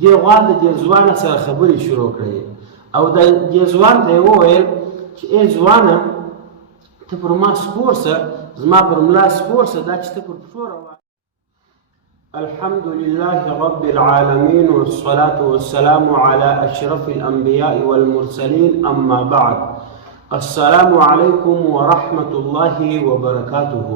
دې غوا د دې ځوانه سره خبرې شروع کړې او د دې ځوان ته یې وویل چې ای ځوانه ته پر ما سپور شه، زما پر ملا سپور شه، دا چې ته پر پښو روان. الحمد لله رب العالمين والصلاة والسلام على أشرف الأنبياء والمرسلين، أما بعد. السلام عليكم ورحمة الله وبركاته.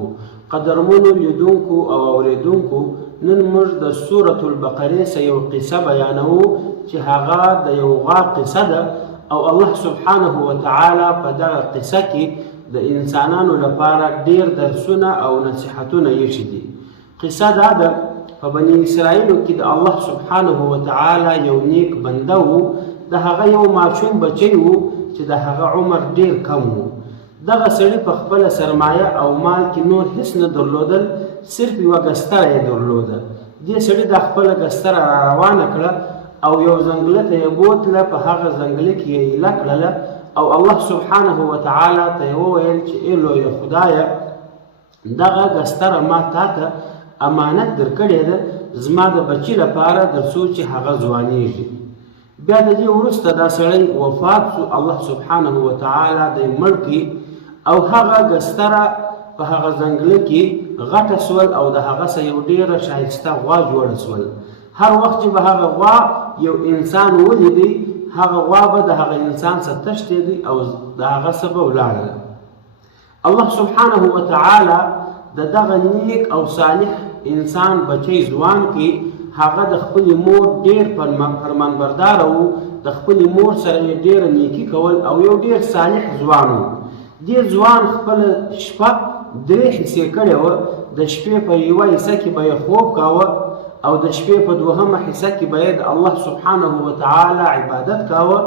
قدرمنو لیدونکو او اوریدونکو، نن موږ د سورة البقرې څخه یو قصه بیانوو چې هغه د یو غوا قصه ده او الله سبحانه وتعالی په دغه قصه کې د انسانانو لپاره ډیر درسونه او نصیحتونه ایښي دي. قصه دا ده، په بني اسرائیلو کې د الله سبحانه وتعالی یو نیک بنده و، د هغه یو ماشوم بچی و چې د هغه عمر ډیر کم و. دغه سړي په خپله سرمایه او مال کې نور هیڅ نه درلودل، صرف یوه ګستره یې درلوده. دې سړي دا خپله ګستره را روانه کړه او یو ځنګله ته یې بوتله، په هغه ځنګله کې یې ایله کړله او الله سبحانه وتعالی ته یې وویل چې ای لویه خدایه، دغه ګستره ما تا ته امانت درکړې ده زما د بچي لپاره، تر څو چې هغه ځوانېږي. بیا د دې وروسته دا سړی وفات شو، الله سبحانه وتعالی دی مړ کړي او هغه ګستره په هغه ځنګله کې غټه سول او د هغه څخه یو ډېره ښایسته غوا جوړه سول. هر وخت چې به هغه غوا یو انسان ولیدی، هغه غوا به د هغه انسان څخه تښتېدی او د هغه څخه به ولاړله. الله سبحانه وتعالی د دغه نیک او صالح انسان بچی ځوان کې هغه د خپلې مور ډېر فرمانبرداره و، د خپلې مور سره یې ډېره نیکي کول او یو ډېر صالح ځوان و. دې ځوان خپله شپه 3 حصې کړې وه. د شپې په یوه حصه کې به یې خوب کاوه او د شپې په 2مه حصه کې به یې د الله سبحانه وتعالی عبادت کاوه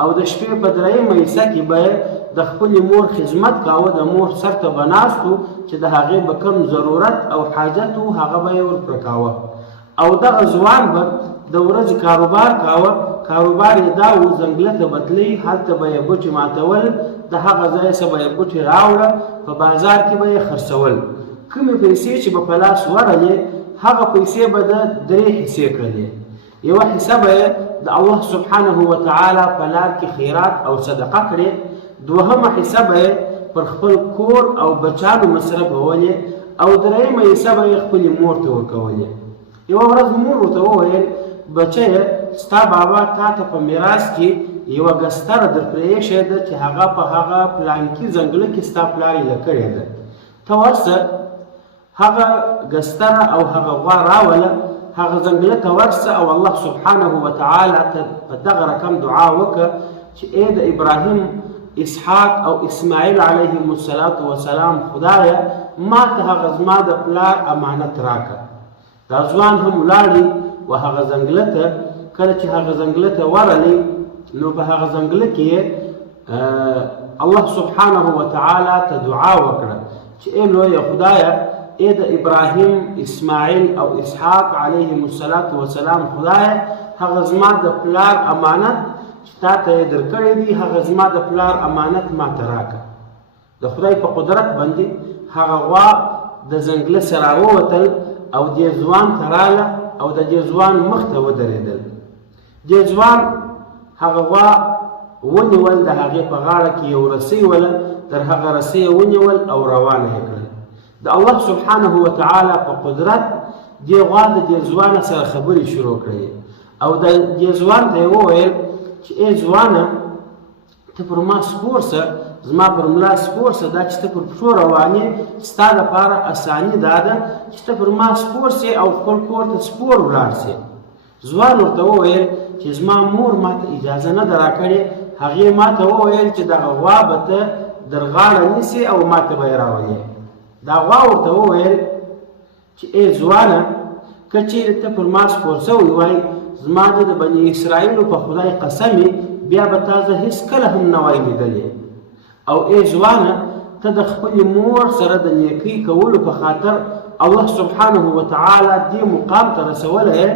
او د شپې په 3مه حصه کې به یې د خپلې مور خدمت کاوه. د مور سر ته به ناست و چې د هغې به کوم ضرورت او حاجت و هغه به یې ورپره کاوه. او دغه ځوان به د ورځې کاروبار کاوه. کاروبار یې دا و، ځنګله ته به تللی، هلته به یې بوټي ماتول، د هغه ځای څخه به یې بوټي راوړه، په بازار کې به یې خرڅول. کومې پیسې چې به په لاس ورغلې، هغه پیسې به د 3 حصې کړلې. یوه حصه به یې د الله سبحانه وتعالی په لار کې خیرات او صدقه کړې، 2مه حصه به یې پر خپل کور او بچانو مصرفولې او 3مه حصه به یې خپلې مور ته ورکولې. یوه ورځ مور ورته وویل، بچیه، ستا بابا تا ته په میراث کې یوه ګستره در پرېښې ده چې هغه په هغه پلانکي ځنګله کې ستا پلار ایله کړې ده. ته ورسه هغه ګستره او هغه غوا راوله، هغه ځنګله ته ورسه او الله سبحانه وتعالی ته په دغه رقم دعا وکړه چې ای د ابراهیم، اسحاق او اسماعیل علیهم السلام خدایه، ما ته هغه زما د پلار امانت راکړه. دا ځوان هم ولاړی و هغه ځنګله ته. کله چې هغه ځنګله ته ورغلی، نو په هغه ځنګله کې الله سبحانه وتعالی ته دعا وکړه چې ای لویه خدایه، ای د ابراهیم، اسماعیل او اسحاق علیهم السلام خدایه، هغه زما د پلار امانت چې تا ته یې درکړی دی، هغه زما د پلار امانت ما ته راکړه. د خدای په قدرت باندې هغه غوا د ځنګله څخه راووتل او دې ځوان ته راله او د دې ځوان مخ ته ودرېدل. دې ځوان هغه غوا ونیول، د هغې په غاړه کې یو رسۍ وله، تر هغه رسۍ یې ونیول او روانه یې کړل. د الله سبحانه وتعالی په قدرت دې غوا د دې ځوانه سره خبرې شروع کړې او د دې ځوان ته یې وویل چې ای ځوانه، ته پر ما سپور شه، زما پر ملا سپور شه، دا چې ته پر پښو روانې، ستا لپاره اساني دا ده چې ته پر ما سپور شې او خپل کور ته سپور ولاړ شې. ځوان ورته وویل چې زما مور ما ته اجازه نه ده راکړې، هغې ما ته وویل چې دغه غوا به ته در غاړه نیسې او ما ته به یې راولې. دا غوا ورته وویل چې ای ځوانه، که چیرې ته پر ما سپور شوی وای، زما د بني اسرائیلو په خدای قسمې، بیا به تا زه هېڅکله هم نه وای لیدلی. او ای ځوانه، ته د خپلې مور سره د نیکۍ کولو په خاطر الله سبحانه وتعالی دې مقام ته رسولی یې.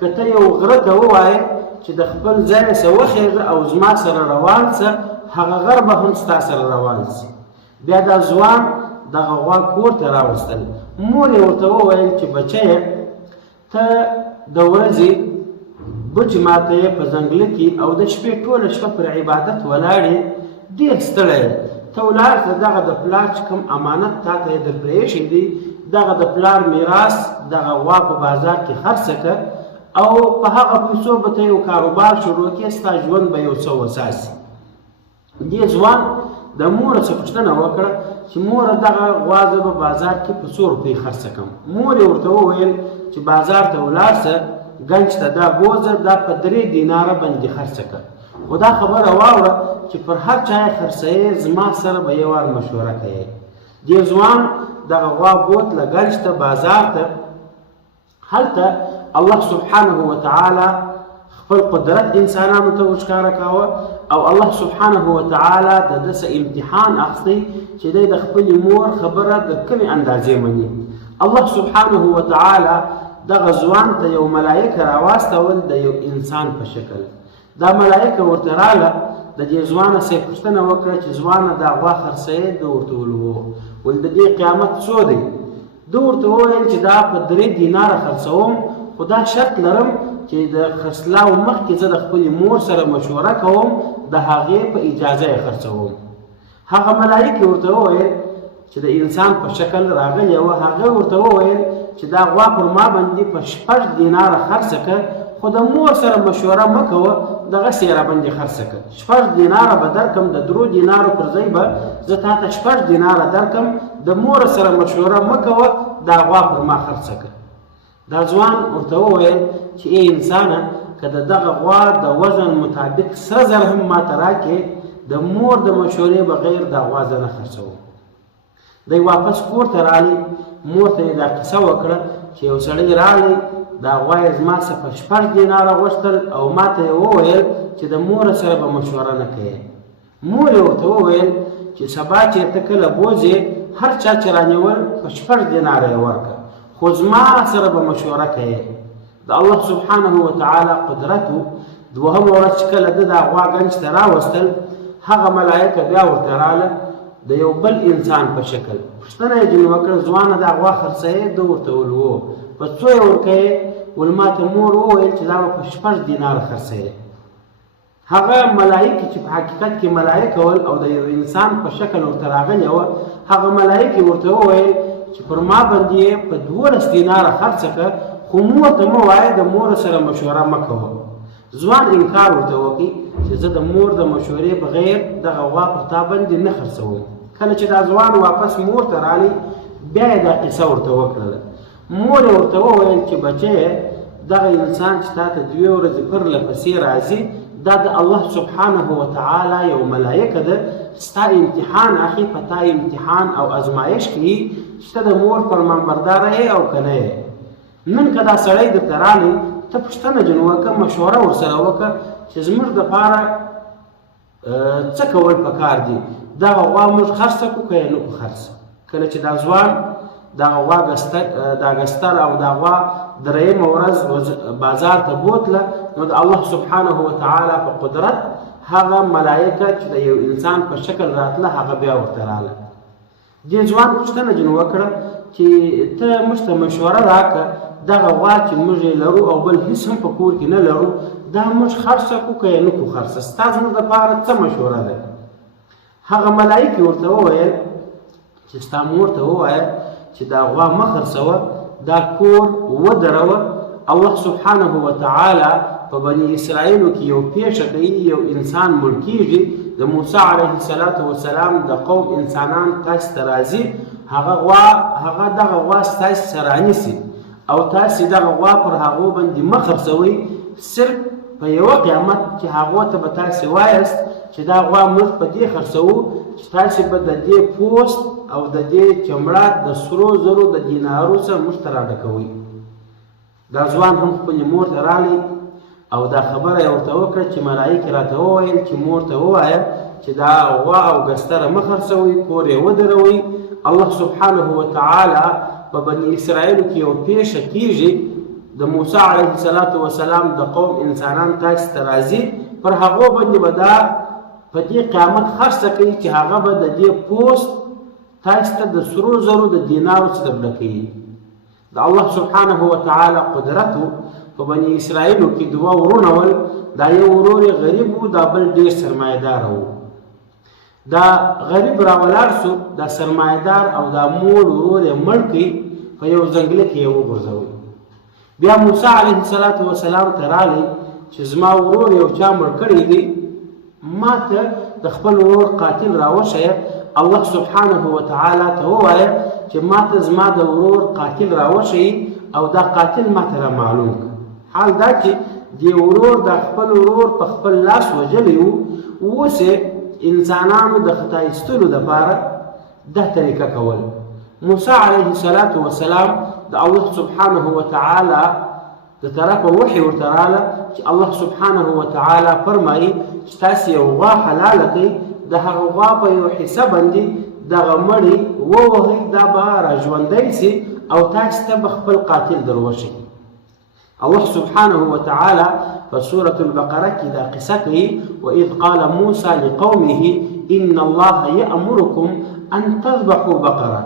که ته یو غره ته ووایې چې د خپل ځای څخه وخېږه او زما سره روان شه، هغه غر به هم ستا سره روان شي. بیا دا ځوان دغه غوا کور ته راوستل. مور یې ورته وویل چې بچیه، ته د ورځې بچ ماته په ځنګله کې او د شپې ټوله شپه پر عبادت ولاړې ډېر ستړی ته ولاړ شه دغه د پلار چې کوم امانت تا ته یې در پرېښی دی دغه د پلار میراث دغه غوا په بازار کې خرڅه کړه او په هغه پیسو به ته یو کاروبار شروع کړې ستا ژوند به یو څه وساسي دې ځوان د مور څخه پوښتنه وکړه چې موره دغه غوا زه به بازار کې په څو روپۍ خرڅه کړم مور یې ورته وویل چې بازار ته ولاړ شه ګنج ته دا بوځه دا په 3 دیناره باندې خرڅه کړه خو دا خبره واوره چې پر هر چا یې خرڅوې زما سره به یو وار مشوره کوې دې ځوان دغه غوا بوتله ګنج ته بازار ته هلته الله سبحانه وتعالی خپل قدرت انسانانو ته وښکاره کاوه او الله سبحانه وتعالی د ده څه امتحان اخیستی چې دی د خپلې مور خبره د کومې اندازې مني الله سبحانه وتعالی دغه ځوان ته یو ملایکه راواستول د یو انسان په شکل دا ملایکه ورته راغله د دې ځوانه صاحب پوښتنه وکړه چې ځوانه دا غوا خرڅوې ده ورته ویل د دې قیامت څو دی ده ورته وویل چې دا په 3 دیناره خرڅوم خو دا شرط لرم چې د خرڅلاو مخکې زه د خپلې مور سره مشوره کوم د هغې په اجازه یې خرڅوم هغه ملایکې ورته وویل چې د انسان په شکل راغلی وه هغه ورته وویل چې دا غوا پر ما باندې په 6 دیناره خرڅه کړه خو د مور سره مشوره مه کوه دغسې یې راباندې خرڅه کړه 6 دیناره به درکړم د 3 دینارو پر ځای به زه تا ته 6 دیناره درکړم د مور سره مشوره مه کوه دا غوا پر ما خرڅه کړه دا ځوان ورته وویل چې ای انسانه که د دغه غوا د وزن مطابق سره زر هم ماته راکړې د مور د مشورې بغیر دا غوا زه نه خرڅوم دی واپس کور ته راغلی مور ته یې دا قصه وکړه چې یو سړی راغلی دا غوا یې زما څخه 6 دیناره غوښتل او ما ته یې وویل چې د مور سره به مشوره نه کوې مور یې ورته وویل چې سبا چېرته کله بوځې هر چا چې رانیول په 6 دیناره یې ورکړه خو زما سره به مشوره کوې د الله سبحانه وتعالی قدرت و دوهمه ورځ چې کله ده دا غوا ګنج ته راوستل هغه ملایکه بیا ورته راغله د یو بل انسان په شکل پوښتنه یې ځینې وکړه ځوانه دا غوا خرڅوې ده ورته ویل هو په څو یې ورکوې ویل ما ته مور وویل چې دا به په 6 دیناره خرڅوې هغه ملایکې چې په حقیقت کې ملایکه ول او د یو انسان په شکل ورته راغلې وه هغه ملایکې ورته وویل چې پر ما باندې یې په 12 دیناره خرڅه کړه خو مور ته مه وایه د مور سره مشوره مه کوه ځوان انکار ورته وکړي چې زه د مور د مشورې بغیر دغه غوا پر تا باندې نه خرڅوم کله چې دا ځوان واپس مور ته راغلی بیا یې دا قصه ورته وکړله مور یې ورته وویل چې بچی دغه انسان چې تا ته 2 ورځې پرله پسې راځي دا د الله سبحانه وتعالی یو ملایکه ده ستا امتحان اخی په تا امتحان او ازمایش کوي چې ته د مور فرمانبرداره یې او که نه یې نن که دا سړی درته راغلی ته پوښتنه جن وکړه مشوره ورسره وکړه چې زموږ دپاره څه کول پکار دي دغه غوا موږ خرڅه کړو که یې نه کړو خرڅه کله چې دا ځوان دغه غوا دا ګستر او دا غوا درېیمه ورځ بازار ته بوتله نو د الله سبحانه وتعالی په قدرت هغه ملایکه چې د یو انسان په شکل راتله هغه بیا ورته راغله دې ځوان پوښتنه جن وکړه چې ته موږ ته مشوره راکړه دغه غوا چې موږ یې لرو او بل هېڅ هم په کور کې نه لرو دا موږ خرڅه کړو که یې نه کړو خرڅه ستا زموږ دپاره څه مشوره ده هغه ملایکې ورته وویل چې ستا مور ته ووایه چې دا غوا مه خرڅوه دا کور ودروه الله سبحانه وتعالی په بني اسرائیلو کې یو پیښه کوي یو انسان مړ کېږي د موسی علیه السلام د قوم انسانان تاسې ته راځي هغه دغه غوا ستاسې سره رانیسي او تاسې دغه غوا پر هغو باندې مه خرڅوئ صرف په یوه قیامت چې هغو ته به تاسې وایست چې دا غوا موږ په دې خرڅوو چې تاسې به د دې پوست او د دې چمړه د سرو زرو د دینارو څخه موږ ته راډکوئ دا ځوان هم خپلې مور ته راغلی او دا خبره یې ورته وکړه چې ملایکې راته وویل چې مور ته ووایه چې دا غوا او ګستره مه خرڅوئ کور یې ودروئ الله سبحانه وتعالی په بني اسرائیلو کې یو پیښه کېږي د موسی علیه السلام د قوم انسانان تاسې ته راځي پر هغو باندې به دا په دې قیامت خرڅه کوي چې هغه به د دې پوست تاسې ته د سرو زرو د دینارو څخه ډکوي د الله سبحانه وتعالی قدرت په بني اسرائیلو کې دوه ورونه ول، دا یو ورور یې غریب و، دا بل ډېر سرمایه‌دار و. دا غریب راولاړ سو، دا سرمایه‌دار او دا مول ورور یې مړ کړي، په یو ځنګله کې یې وغورځوي. بیا موسی علیه السلام ته راغی چې زما ورور یو چا مړ کړی دی، ما ته د خپل ورور قاتل راوښیه. الله سبحانه وتعالی ته ووایه چې ما ته زما د ورور قاتل راوښیي او دا قاتل ما ته را معلوم کړه. حال دا چې دې ورور دا خپل ورور په خپل لاس وژلی و، اوس انسانانو د خطا ایستلو دپاره دا طریقه کول. موسی علیه السلام د الله سبحانه وتعالی د طرفه وحی ورته راغله چې الله سبحانه وتعالی فرمایي چې تاسې یو غوا حلاله کړئ، د هغه غوا په یو حصه باندې دغه مړی ووهئ، دا به راژوندی سي او تاسې ته به خپل قاتل در وښي. الله سبحانه وتعالی په سورة البقره کې دا قصه کوي: وإذ قال موسى لقومه إن الله يأمركم أن تذبحوا بقرة.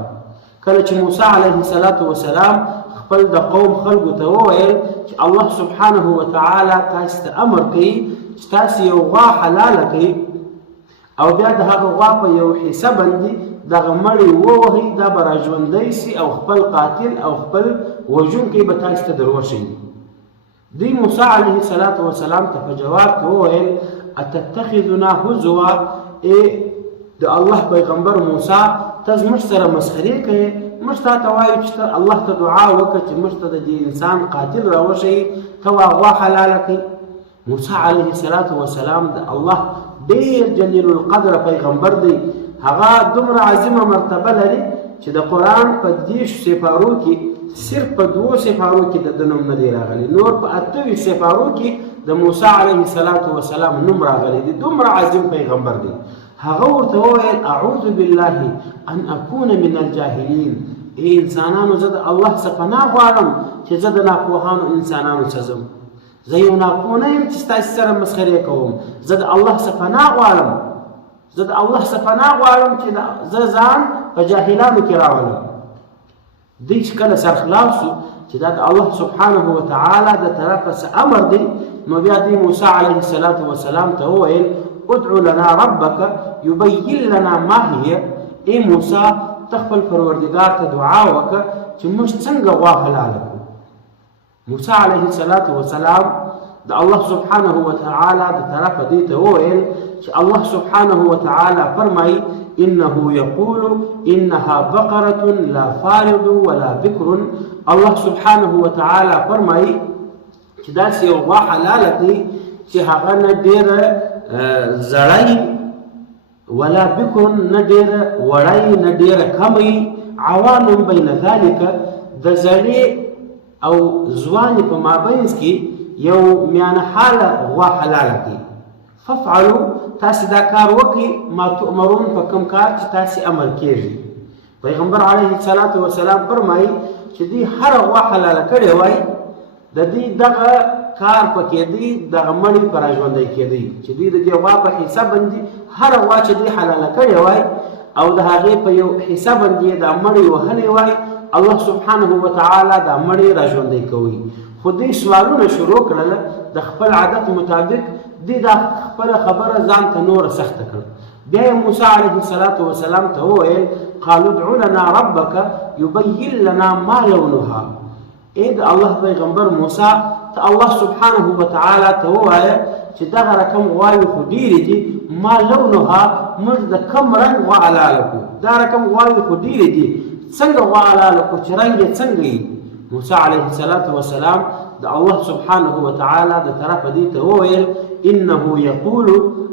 کله چې موسی علیه السلام خپل د قوم خلکو ته وویل چې الله سبحانه وتعالی تاسو ته امر کوي چې تاسو یو غوا حلاله کړئ او بیا د هغه غوا په یو حصه باندې دغه مړی ووهئ، دا به راژوندی سي او خپل قاتل او خپل وژونکی به تاسو ته در وښیي. دوی موسی علیه السلام ته په جواب کې وویل: اتتخذنا هزوا، د الله پیغمبر موسی ته زموږ سره مسخرې کوې، موږ تا ته وایو چې ته الله ته دعا وکړه چې موږ ته د دې انسان قاتل راوښیي، ته غوا حلاله کړئ. موسی علیه السلام د الله ډېر جلیل القدره پیغمبر دی، هغه دومره عظیمه مرتبه لري چې د قرآن په 10 سپارو کې صرف په 2 سپارو کې د ده نوم نه دی راغلی، نور په 28 سپارو کې د موسی علیه السلام نوم راغلی دی. دومره عظیم پیغمبر دی. هغه ورته وویل: اعوذ بالله ان اكون من الجاهلین، ای انسانانو زه د الله څخه پناه غواړم چې زه د ناپوهانو انسانانو څخه ځم. زه یو ناپوه نه یم چې ستاسې سره مسخرې کوم، زه د الله څخه پناه غواړم، زه د الله څخه پناه غواړم چې زه ځان په جاهلانو کې راولم. دوی چې کله سرخلاص شو چې دا د الله سبحانه وتعالی د طرفه څه امر دی، نو بیا دوی موسی علیه السلام ته وویل: ادعو لنا ربک یبین لنا ما هي. ای موسی ته خپل پروردګار ته دعا وکړه چې موږ څنګه غوا حلاله کړو. موسی علیه السلام د الله سبحانه وتعالی د طرفه دې ته وویل چې الله سبحانه وتعالی فرمایي: انه یقول انها بقره لا فارض ولا بکر. الله سبحانه وتعالی فرمایي چې داسې یو غوا حلاله کړئ چې هغه نه ډېره زړی ولا بکر، نه ډېره وړی، نه ډېره کمی، عوان بین ذلک، د زړې او ځوانې په مابینځ کې یو میانه حاله غوا حلاله کړئ. فافعلوا، تاسې دا کار وکړئ، ما تؤمرون، په کوم کار چې تاسې امر کېږي. پیغمبر علیه السلام فرمایي چې دوی هره غوا حلاله کړې وای، د دې دغه کار په کې دی دغه مړی په راژوندی کېدی چې دوی د دې غوا په حساب باندې هره غوا چې دوی حلاله کړې وای او د هغې په یو حساب باندې دا مړی وهلی وای، الله سبحانه وتعالی دا مړی راژوندی کوي. خو دوی سوالونه شروع کړله د خپل عادت مطابق، دوی دا خپله خبره ځان ته نوره سخته کړه. بیا یې موسی علیه السلام ته وویل: قالوا ادع لنا ربک یبین لنا ما لونها. ای د الله پیغمبر موسی ته الله سبحانه وتعالی ته ووایه چې دغه رقم غواوې خو ډېرې دي، ما لونها، موږ د کم رنګ غوا حلاله کړو، دا رقم غواوې خو ډېرې دي، څنګه غوا حلاله کړو چې رنګ یې څنګه وي. موسی علیه السلام د الله سبحانه وتعالی د طرفه دې ته وویل: انه یقول،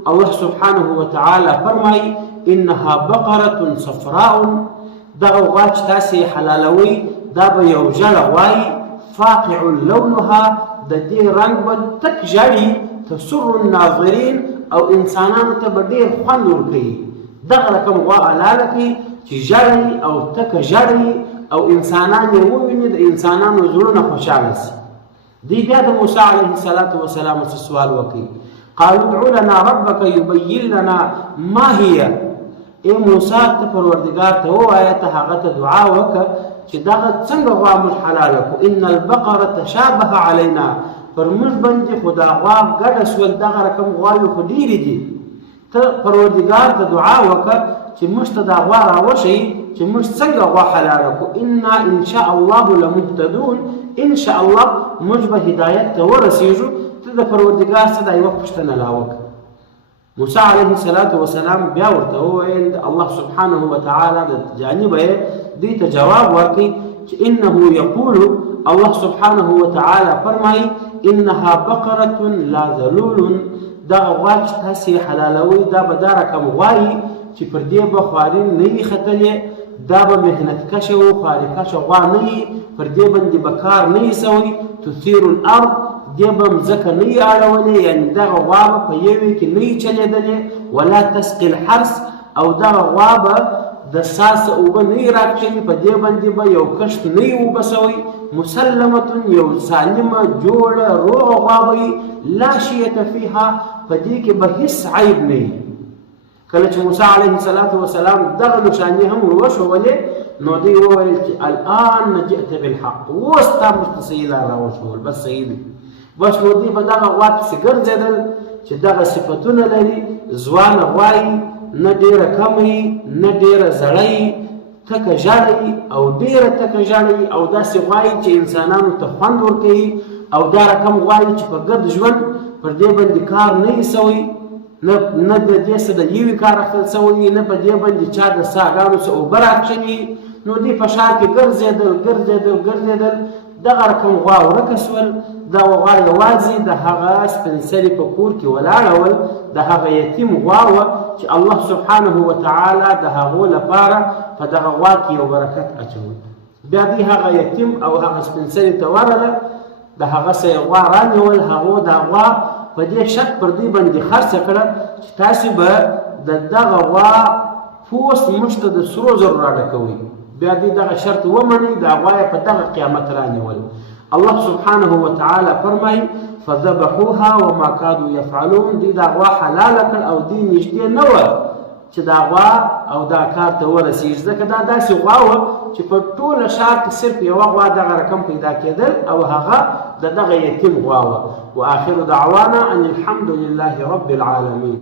الله سبحانه وتعالی فرمایي: انها بقره صفراء، دغه غوا چې تاسې حلالوئ دا به یو ژړه غوایي، فاقع لونها، د دې رنګ به تک ژړي، تسر الناظرین، او انسانانو ته به ډېر خوند ورکوي. دغه رقم غوا حلاله کړئ چې ژړی او تکه ژړی او انسانان یې وویني، د انسانانو زړونه خوشحاله سي. دوی بیا د موسی علیه السلام څخه سوال وکړي: قالوا ادع لنا ربک یبین لنا ما هي. ای موسی ته پروردګار ته ووایه، ته هغه ته دعا وکړه چې دغه څنګه غوا موږ حلاله کړو. ان البقره تشابه علینا، پر موږ باندې خو دا غوا ګډه شول، دغه رقم غواوې خو ډېرې دي. ته پروردګار ته دعا وکړه چې موږ ته دا غوا راوښیي چې موږ څنګه غوا حلاله کړو. انا ان شاء الله لمهتدون، ان شاء الله موږ به هدایت ته ورسېږو. ته د پروردګار څخه دا یوه پوښتنه راوکړه. موسی علیه السلام بیا ورته وویل الله سبحانه وتعالی د جانبه یې دوی ته جواب ورکړي چې انه یقول، الله سبحانه وتعالی فرمایي انها بقره لا ذلول، دغه غوا چې تاسې حلالوئ دا به دا رقم غوا وي چې پر دې به خواري نه وي ختلې، دا به محنت کشه و خواري کشه غوا نه وي، پر دې باندې به کار نه وي سوی. تثیر الارض، دې به مځکه نه وي اړولې، یعنې دغه غوا به په یوې کې نه وي چلېدلې. ولا تسقي الحرث، او دغه غوا به د ساسه اوبه نه وي راکښلې، په دې باندې به یو کښت نه وي اوبه سوی. مسلمتون، یو سالمه جوړه روغه غوا به وي. لا شیة فیها، په دې کې به هېڅ عیب نه وي. کله چې موسی علیه السلام دغه نښانې هم وروښولې، نو دوی وویل چې الان جئت بالحق، اوس تا موږ ته صحیح لار راوښول، بس صحیح دی. بس نو دوی په دغه غوا پسې ګرځېدل چې دغه صفتونه لري، ځوانه غوا وي، نه ډېره کمه وي، نه ډېره زړه وي، تکه ژړه وي او ډېره تکه ژړه وي، او داسې غوا وي چې انسانانو ته خوند ورکوي، او دا رقم غوا وي چې په ګرد ژوند پر دې باندې کار نه وي سوی، نه د دې څه د یوې کار اخیستل سوی، نه په دې باندې چا د څاګانو څه اوبه راکښلي. نو دوی په ښار کې ګرځېدل، دغه رقم غوا ورکه سول. دغه غوا یوازې د هغه سپین سري په کور کې ولاړه ول، د هغه یتیم غوا وه چې الله سبحانه وتعالی د هغو لپاره په دغه غوا کې یو برکت اچوي. بیا دوی هغه یتیم او هغه سپین سري ته ورغله، د هغه څه یې غوا رانیول. هغو دا غوا په دې شک پر دوی باندې خرڅه کړه چې تاسې به د دغه غوا پوست موږ ته د سرو زرو راډکوئ. بیا دوی دغه شرط ومنئ، دا غوا یې په دغه قیامت رانیول. الله سبحانه وتعالی فرمایي فذبحوها وما كانوا يفعلون، دوی دا غوا حلاله کړ او دوی نږدې نه وه چې دا غوا او دا کار ته ورسېږي، ځکه دا داسې غوا وه چې په ټوله ښار کې صرف یوه غوا دغه رقم پیدا کېدل، او هغه د دغه یتیم غوا وه. واخر دعوانا ان الحمد لله رب العالمین.